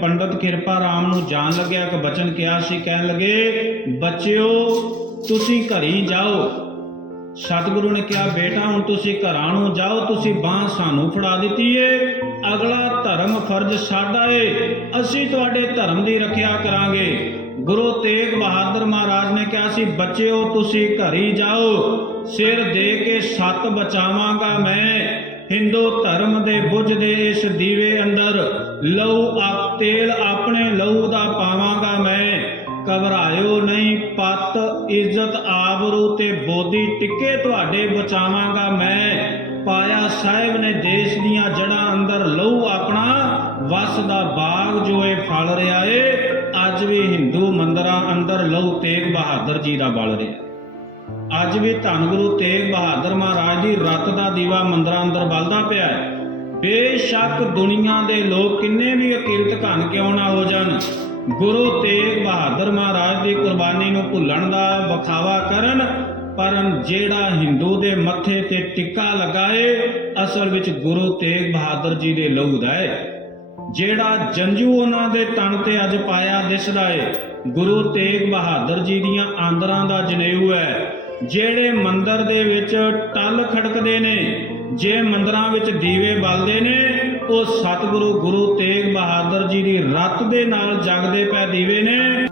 ਪੰਡਤ ਕਿਰਪਾ ਰਾਮ ਨੂੰ ਜਾਣ ਲੱਗਿਆ, ਇੱਕ ਬਚਨ ਕਿਹਾ ਸੀ, ਕਹਿਣ ਲੱਗੇ, ਬੱਚਿਓ, ਤੁਸੀਂ ਘਰੀ ਜਾਓ। ਸਤਿਗੁਰੂ ਨੇ ਕਿਹਾ, ਬੇਟਾ, ਹੁਣ ਤੁਸੀਂ ਘਰਾਂ ਨੂੰ ਜਾਓ, ਤੁਸੀਂ ਬਾਹ ਸਾਨੂੰ ਫੜਾ ਦਿੱਤੀ ਏ। ਅਗਲਾ ਧਰਮ ਫਰਜ਼ ਸਾਡਾ ਏ। ਅਸੀਂ ਤੁਹਾਡੇ ਧਰਮ ਦੀ ਰੱਖਿਆ ਕਰਾਂਗੇ। ਗੁਰੂ ਤੇਗ ਬਹਾਦਰ ਮਹਾਰਾਜ ਨੇ ਕਿਹਾ ਸੀ, ਬੱਚਿਓ, ਤੁਸੀਂ ਘਰੀ ਜਾਓ। ਸਿਰ ਦੇ ਕੇ ਸੱਤ ਬਚਾਵਾਂਗਾ ਮੈਂ। ਹਿੰਦੂ ਧਰਮ ਦੇ ਬੁੱਝ ਦੇ ਇਸ ਦੀਵੇ ਅੰਦਰ ਲਹੂ ਆਪ ਤੇਲ ਆਪਣੇ ਲਹੂ ਦਾ ਪਾਵਾਂਗਾ ਮੈਂ। ਘਬਰਾਇਓ ਨਹੀਂ, ਪਤ, ਇੱਜ਼ਤ, ਆਬਰੂ ਤੇ ਬੋਦੀ ਟਿੱਕੇ ਤੁਹਾਡੇ ਬਚਾਵਾਂਗਾ ਮੈਂ। ਪਾਇਆ ਸਾਹਿਬ ਨੇ ਦੇਸ਼ ਦੀਆਂ ਜੜਾਂ ਅੰਦਰ ਲਹੂ ਆਪਣਾ, ਵਸ ਦਾ ਬਾਗ ਜੋ ਇਹ ਫਲ ਰਿਹਾ ਏ, ਅੱਜ ਵੀ ਹਿੰਦੂ ਮੰਦਰਾਂ ਅੰਦਰ ਲਹੂ ਤੇਗ ਬਹਾਦਰ ਜੀ ਦਾ ਬਲ ਰਿਹਾ। ਅੱਜ ਵੀ ਧੰਨ ਗੁਰੂ ਤੇਗ ਬਹਾਦਰ ਮਹਾਰਾਜ ਦੀ ਰਤ ਦਾ ਦੀਵਾ ਮੰਦਰਾਂ ਅੰਦਰ ਬਲਦਾ ਪਿਆ ਹੈ ਬੇਸ਼ੱਕ ਦੁਨੀਆ ਦੇ ਲੋਕ ਕਿੰਨੇ ਵੀ ਅਕਿਰਤ ਘਨ ਕਿਉਂ ਨਾ ਹੋ ਜਾਣ? ਗੁਰੂ ਤੇਗ ਬਹਾਦਰ ਮਹਾਰਾਜ ਦੀ ਕੁਰਬਾਨੀ ਨੂੰ ਭੁੱਲਣ ਦਾ ਵਿਖਾਵਾ ਕਰਨ ਪਰ ਜਿਹੜਾ ਹਿੰਦੂ ਦੇ ਮੱਥੇ ਤੇ ਟਿੱਕਾ ਲਗਾਏ, ਅਸਲ ਵਿੱਚ ਗੁਰੂ ਤੇਗ ਬਹਾਦਰ ਜੀ ਦੇ ਲਹੂ ਦਾ ਹੈ ਜਿਹੜਾ ਜੰਜੂ ਉਹਨਾਂ ਦੇ ਤਣ ਤੇ ਅੱਜ ਪਾਇਆ ਦਿਸਦਾ ਏ, ਗੁਰੂ ਤੇਗ ਬਹਾਦਰ ਜੀ ਦੀਆਂ ਆਂਦਰਾਂ ਦਾ ਜਨੇਊ ਹੈ। ਜਿਹੜੇ ਮੰਦਰ ਦੇ ਵਿੱਚ ਟੱਲ ਖੜਕਦੇ ਨੇ ਜੇ ਮੰਦਰਾਂ ਵਿੱਚ ਦੀਵੇ ਬਲਦੇ ਨੇ, ਉਹ ਸਤਿਗੁਰੂ ਗੁਰੂ ਤੇਗ ਬਹਾਦਰ ਜੀ ਦੀ ਰਤ ਦੇ ਨਾਲ ਜਗਦੇ ਪਏ ਦੀਵੇ ਨੇ।